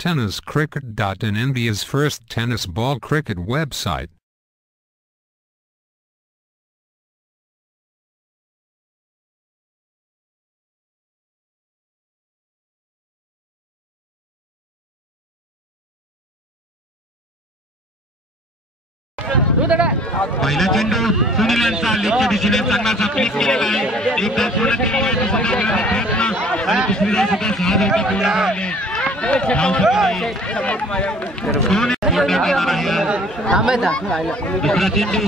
Tenniscricket.in, India's first tennis ball cricket website. पहिला चेंडू सुनील यांचा लेगच्या दिशेने चांगलासा क्लिक केलेला आहे. एक धाव पूर्ण केलेला आहे. दुसरा धाव प्रयत्न आणि तिसरी धाव सुद्धा 6 धावा पूर्ण झालेली आहे. दुसरा चेंडू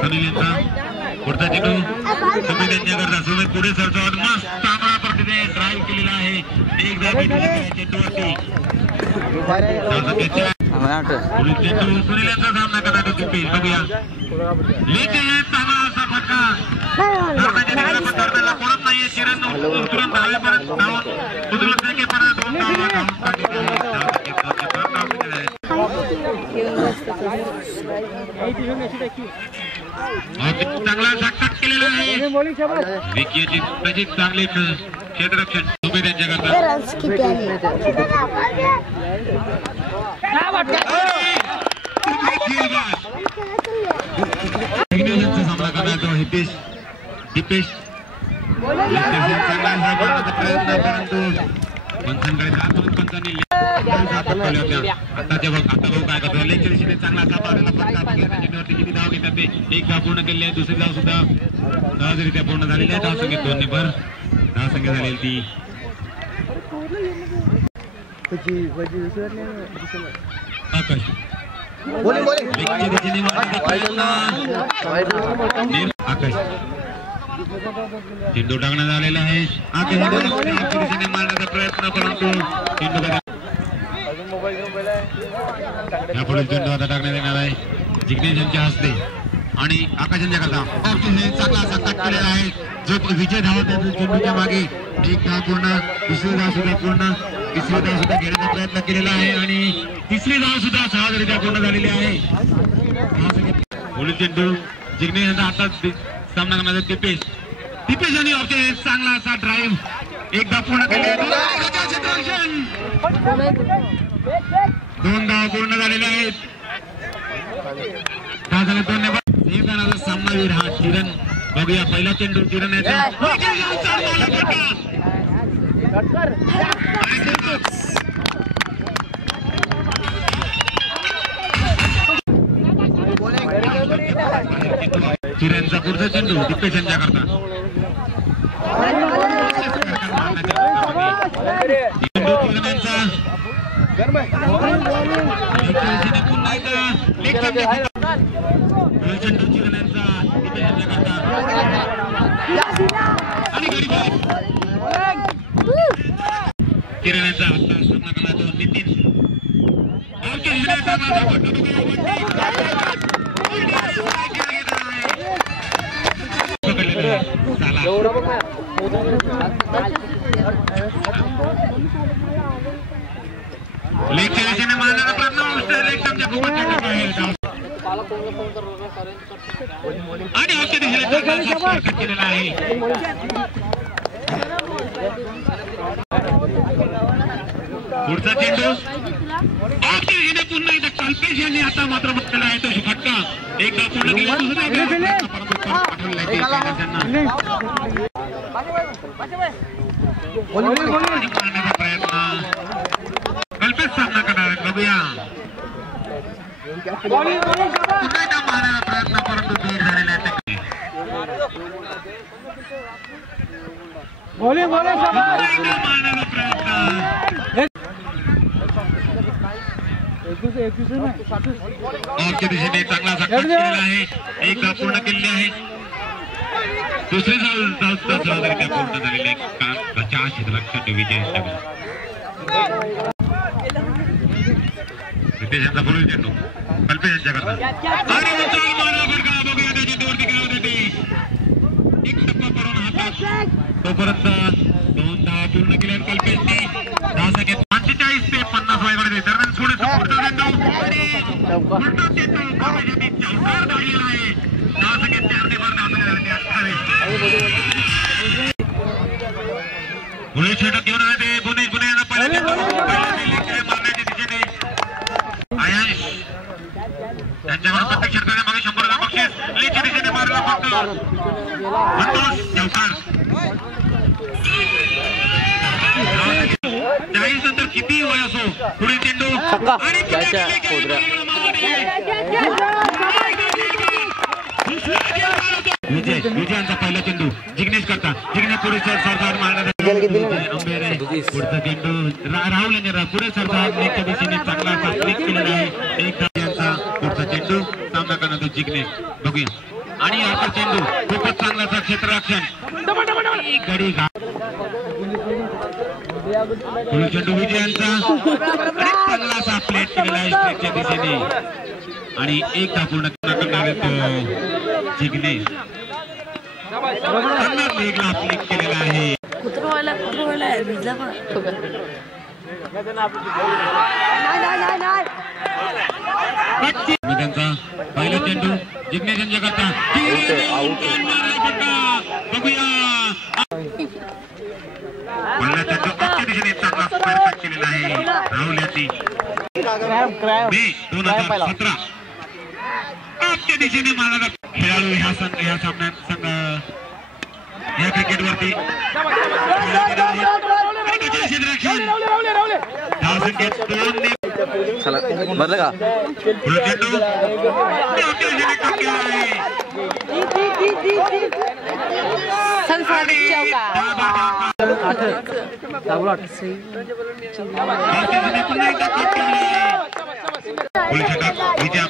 सुनील यांचा पुढचा चेंडू सुनील यांच्याकरता सुनील पुढे सरतो. मस्त चांगला प्रतिने ड्राईव्ह केलेला आहे. एक धाव चेंडूवरती सुनील यांचा सामना करणार दिपेश. बघूया लेके चांगला असा फटका दरम्यानला कोणत नाहीये. शिरण उतरून धावेपर्यंत धावून उतरून फेकेपर्यंत 2 धावा चांगला झटका केलेला आहे. विकीची प्रजित चांगले क्षेत्ररक्षण उभे त्यांच्याकरता सामना करण्याचा हितेश दिपेश चांगला प्रयत्न परंतु पंचांकडे पंचांनी आताच्या बघ आता बघू काय करतो. लेगच्या दिशेने चांगला सापडलेला फटका चेंडूवरती किती धाव घेतात ते. एक धाव पूर्ण केली आहे. दुसरी धाव सुद्धा सहजरित्या पूर्ण झालेली आहे. धावसंख्येत 2 ने भर धावसंख्या झालेली ती आकाश आकाश चेंडू टाकण्यात आलेला आहे. दिशेने मारण्याचा प्रयत्न परंतु चेंडू यापुढे चेंडू आता टाकण्यात येणार आहे. जिग्नेश यांच्या हस्ते आणि आकाश यांच्याकरता चांगला असा कट केलेला आहे. जो विजय धावत चेंडूच्या मागे एक धाव पूर्ण, दुसरी धाव सुद्धा पूर्ण, तिसरी धाव सुद्धा घेण्याचा प्रयत्न केलेला आहे आणि तिसरी धाव सुद्धा सहजरित्या पूर्ण झालेली आहे. चेंडू जिग्नेश यांचा आता सामना करण्याचा दिपेश आणि चांगला असा ड्राईव्ह एक धाव पूर्ण केले. 2 धाव पूर्ण झालेले आहेत. 10 झाले 2 ने जणांचा सामनावीर हा किरण. बघूया पहिला चेंडू किरण याचा किरणचा पुढचा चेंडू दिपेश यांच्याकरता किरणाचा सामना करण्याचा नितीन लेगच्या दिशेने मारण्याचा प्रयत्न आणि आजच्या दिशेने केलेला आहे. पुढचा चेंडू दिशेने पुन्हा एकदा कल्पेश यांनी आता मात्र केला आहे तो फटका. एक धाव पूर्ण केला. प्रयत्न कल्पेश सामना करणार आहेत. बघूया मारण्याचा प्रयत्न परंतु दूर झालेला आहे. मारण्याचा प्रयत्न दिशेने चांगला झटका केलेला आहे. एक धाव पूर्ण केलेली आहे. दुसरी धाव सहजरित्या पूर्ण झालेली आहे. 50 क्षेत्ररक्षण विजय विदेशांचा पुढील चेंडू कल्पेश यांच्याकरता बघूया त्या चेंडूवरती काय होते ते. एक टप्पा करून हातात तोपर्यंत 2 धावा पूर्ण केल्या कल्पेशने. 45 ते 50 वयामध्ये दरम्यान पुढे पुढचा चेंडू आणि पुढचा चेंडू आहे. 10 सेकंद 4 ने भर धावसंख्या झालेली 28. नंतर किती वय असो पुढे चेंडू विजयांचा पहिला चेंडू जिग्नेश करता जिग्नेश पुढे सरसार मारण्याचा पुढचा चेंडू राहुल यांनी पुढे सरसार नेटच्या दिशेने चांगला क्लिक केलेला आहे. एक धावांचा पुढचा चेंडू सामना करणार जिग्नेश बघूया आणि आता चेंडू खूपच चांगला क्षेत्ररक्षण गडी पुढे चेंडू विजयांचा चांगला असा प्लेट केलेला आहे स्ट्राईकच्या दिशेने आणि एक धाव पूर्ण करणारे तो जिग्नेश वेगळा क्लिक केलेला आहे. त्यांचा पहिला चेंडू जिग्नेश यांच्या करता बघूया पहिला चेंडू आजच्या दिशेने चांगला परफेक्ट केलेला आहे राहुल यांनी मे 2017 आजच्या दिशेने मारणारा खेळाडू ह्या सामन्यात संघ या क्रिकेटवरती धावसंख्येत 2 ने बदल का विजय